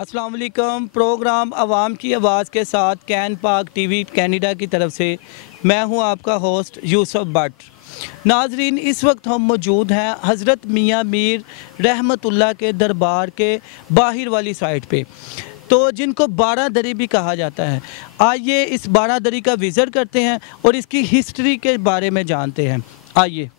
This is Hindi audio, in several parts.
अस्सलाम वालेकुम। प्रोग्राम आवाम की आवाज़ के साथ कैन पाक टीवी कैनेडा की तरफ से मैं हूं आपका होस्ट यूसुफ भट्ट। नाजरीन, इस वक्त हम मौजूद हैं हज़रत मियाँ मीर रहमतुल्लाह के दरबार के बाहर वाली साइड पे, तो जिनको बारह दरी भी कहा जाता है। आइए इस बारह दरी का विज़िट करते हैं और इसकी हिस्ट्री के बारे में जानते हैं। आइए।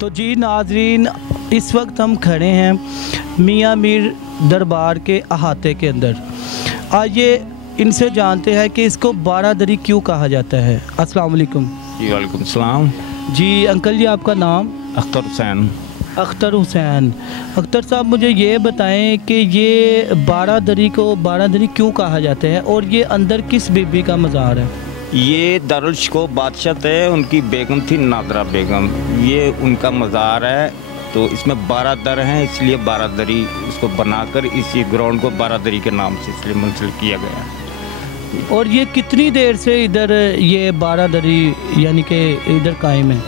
तो जी नाजरीन, इस वक्त हम खड़े हैं मियाँ मीर दरबार के अहाते के अंदर। आइए इनसे जानते हैं कि इसको बारह दरी क्यों कहा जाता है। अस्सलाम वालेकुम। जी वालेकुम सलाम। जी अंकल जी, आपका नाम? अख्तर हुसैन। अख्तर हुसैन। अख्तर साहब, मुझे ये बताएं कि ये बारह दरी को बारह दरी क्यों कहा जाता है और ये अंदर किस बीबी का मज़ार है? ये दारुल शिकोह बादशाह थे, उनकी बेगम थी नादरा बेगम, ये उनका मज़ार है। तो इसमें 12 दर हैं, इसलिए 12 दरी इसको बनाकर इसी ग्राउंड को 12 दरी के नाम से इसलिए मंसूब किया गया। और ये कितनी देर से इधर ये 12 दरी यानी कि इधर कायम है?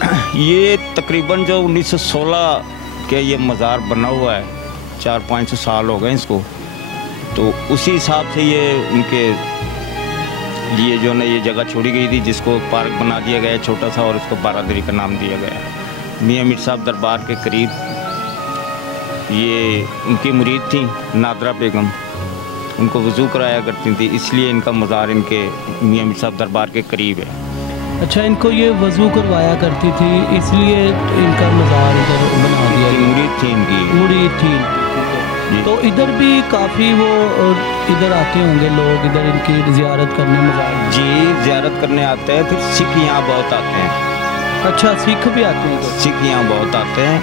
ये तकरीबन जो 1916 के ये मज़ार बना हुआ है, 400-500 साल हो गए इसको। तो उसी हिसाब से ये उनके लिए जो ना ये जगह छोड़ी गई थी, जिसको पार्क बना दिया गया छोटा सा, और उसको 12 दरी का नाम दिया गया। मियाँ मीर साहब दरबार के करीब ये उनकी मुरीद थी नादरा बेगम, उनको वज़ू कराया करती थी, इसलिए इनका मज़ार इनके मियाँ मीर साहब दरबार के करीब है। अच्छा, इनको ये वज़ू करवाया करती थी इसलिए इनका मज़ार इधर बना दिया गया। मुरीद थी इनकी, मुरीद थी। तो इधर भी काफ़ी वो इधर आते होंगे लोग, इधर इनकी ज़ियारत करने मज़ार? जी, ज़ियारत करने आते हैं। फिर सिख यहाँ बहुत आते हैं। अच्छा, सिख भी आते हैं? सिख यहाँ बहुत आते हैं।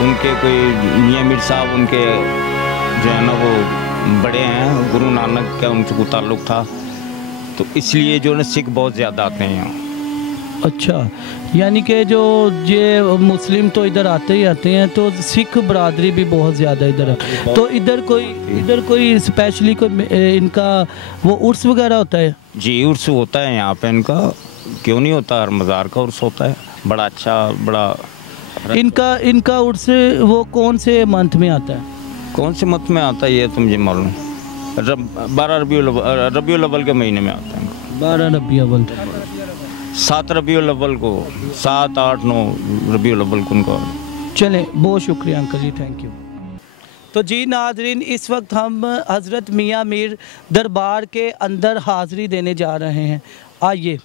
उनके कोई मियाँ मीर साहब उनके जो है ना वो बड़े हैं, गुरु नानक का उनसे कोई ताल्लुक़ था, तो इसलिए जो है ना सिख बहुत ज़्यादा आते हैं यहाँ। अच्छा, यानी कि जो ये मुस्लिम तो इधर आते ही आते हैं, तो सिख बरादरी भी बहुत ज़्यादा इधर है। तो इधर कोई स्पेशली कोई इनका वो उर्स वगैरह होता है? जी, उर्स होता है यहाँ पे इनका, क्यों नहीं होता, हर मज़ार का उर्स होता है, बड़ा अच्छा, बड़ा। इनका उर्स वो कौन से मंथ में आता है? कौन से मंथ में आता है ये तो मुझे मालूम। 12 रबीउल अव्वल के महीने में आता है। 12 रबीउल अव्वल, 7 रबीउल अव्वल को, 7, 8, 9 रबीउल अव्वल को उनको। चलें, बहुत शुक्रिया अंकल जी, थैंक यू। तो जी नाजरीन, इस वक्त हम हज़रत मियाँ मीर दरबार के अंदर हाज़री देने जा रहे हैं। आइए।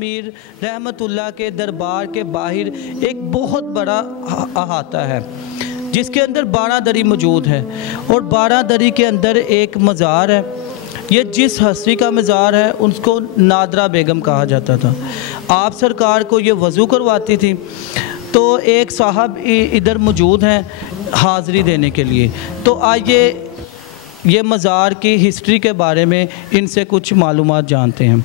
मीर रहमतुल्लाह के दरबार के बाहर एक बहुत बड़ा अहाता है जिसके अंदर 12 दरी मौजूद है और 12 दरी के अंदर एक मज़ार है। ये जिस हस्ती का मज़ार है उसको नादरा बेगम कहा जाता था। आप सरकार को ये वज़ू करवाती थी। तो एक साहब इधर मौजूद हैं हाज़री देने के लिए। तो आइए ये मज़ार की हिस्ट्री के बारे में इनसे कुछ मालूमात जानते हैं।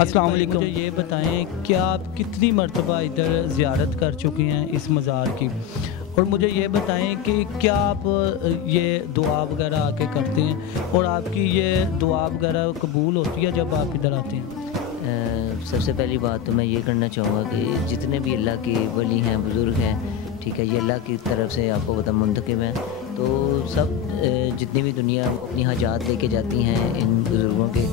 अस्सलाम वालेकुम। मुझे ये बताएं कि आप कितनी मरतबा इधर ज़ियारत कर चुकी हैं इस मज़ार की, और मुझे ये बताएं कि क्या आप ये दुआ वगैरह आके करते हैं और आपकी ये दुआ वगैरह कबूल होती है जब आप इधर आते हैं? सबसे पहली बात तो मैं ये करना चाहूँगा कि जितने भी अल्लाह के वली हैं, बुज़ुर्ग हैं, ठीक है, ये अल्लाह की तरफ से आपको पता मुंतकिब हैं। तो सब जितनी भी दुनिया अपनी हाजात लेके जाती हैं इन बुज़ुर्गों के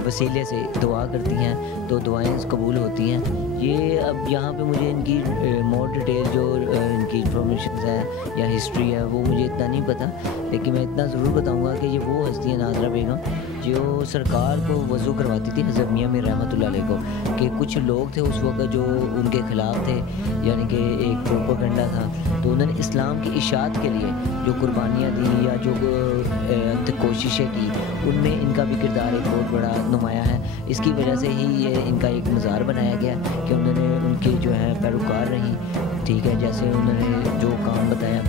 वसीले से दुआ करती हैं तो दुआएं कबूल होती हैं। ये अब यहाँ पे मुझे इनकी मोर डिटेल जो इनकी इंफॉर्मेशन है या हिस्ट्री है वो मुझे इतना नहीं पता, लेकिन मैं इतना ज़रूर बताऊँगा कि ये वो हस्ती है नादरा बेगम जो सरकार को वज़ू करवाती थी हज़रत मियां मीर रहमतुल्लाह अलैह को। कि कुछ लोग थे उस वक्त जो उनके ख़िलाफ़ थे, यानी कि एक प्रोपेगेंडा था, तो उन्होंने इस्लाम की इशाअत के लिए जो कुर्बानियाँ दी या जो कोशिशें की उनमें इनका भी किरदार एक बहुत बड़ा नुमाया है। इसकी वजह से ही ये इनका एक मज़ार बनाया गया कि उन्होंने उनकी जो है पैरोकार रही, ठीक है, जैसे उन्होंने जो काम बताया।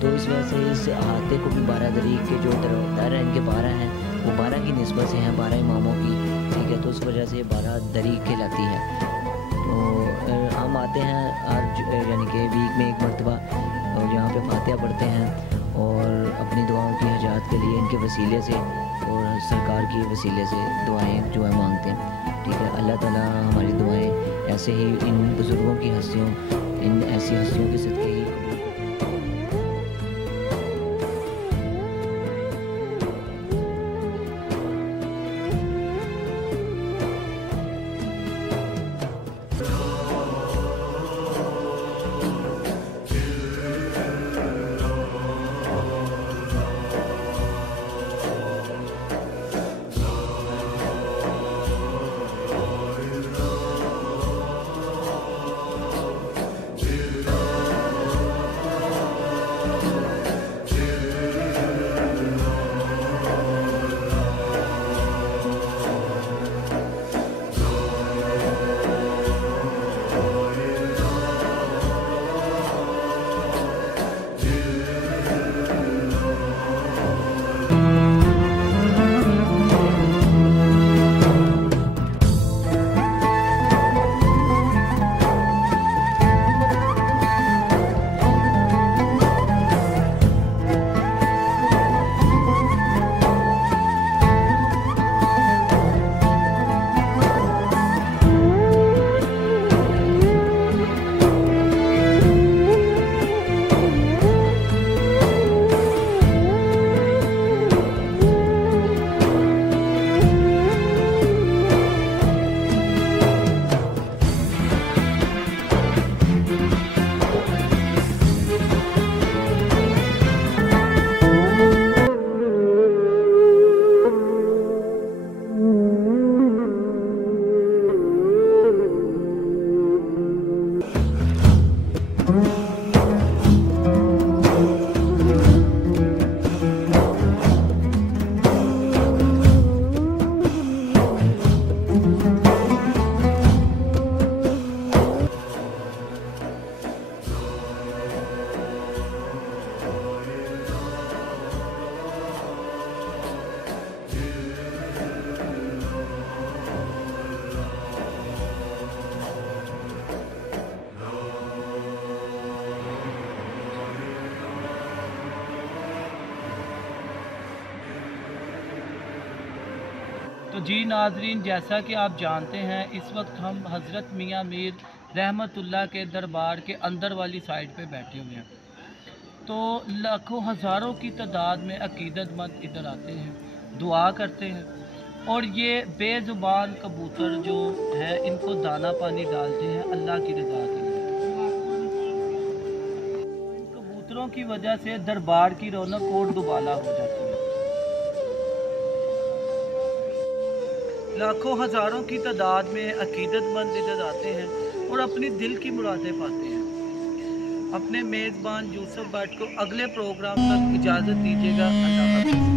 तो इस वजह से इस अहाते को भी 12 दरी के जो दर है इनके 12 हैं, वो 12 की निस्बत से हैं, 12 इमामों की, ठीक है, तो उस वजह से 12 दरी कहलाती है। तो हम आते हैं आज यानी कि वीक में एक मरतबा और यहाँ पे फातिहा पढ़ते हैं और अपनी दुआओं की हजात के लिए इनके वसीले से और सरकार की वसीले से दुआएं जो है मांगते हैं, ठीक है। अल्लाह ताला हमारी दुआएं ऐसे ही इन बुज़ुर्गों की हस्तियों, इन ऐसी हस्तियों के सदक़े ही तो जी नाजरीन, जैसा कि आप जानते हैं इस वक्त हम हज़रत मियां मीर रहमतुल्लाह के दरबार के अंदर वाली साइड पे बैठे हुए हैं। तो लाखों हज़ारों की तादाद में अकीदतमंद इधर आते हैं, दुआ करते हैं और ये बेज़ुबान कबूतर जो है इनको दाना पानी डालते हैं अल्लाह की रज़ा के लिए। इन कबूतरों की वजह से दरबार की रौनक और दुबाला हो जाती है। लाखों हज़ारों की तादाद में अकीदतमंद इधर आते हैं और अपनी दिल की मुरादें पाते हैं। अपने मेज़बान यूसुफ भट्ट को अगले प्रोग्राम तक इजाज़त दीजिएगा। अल्लाह हाफ़िज़।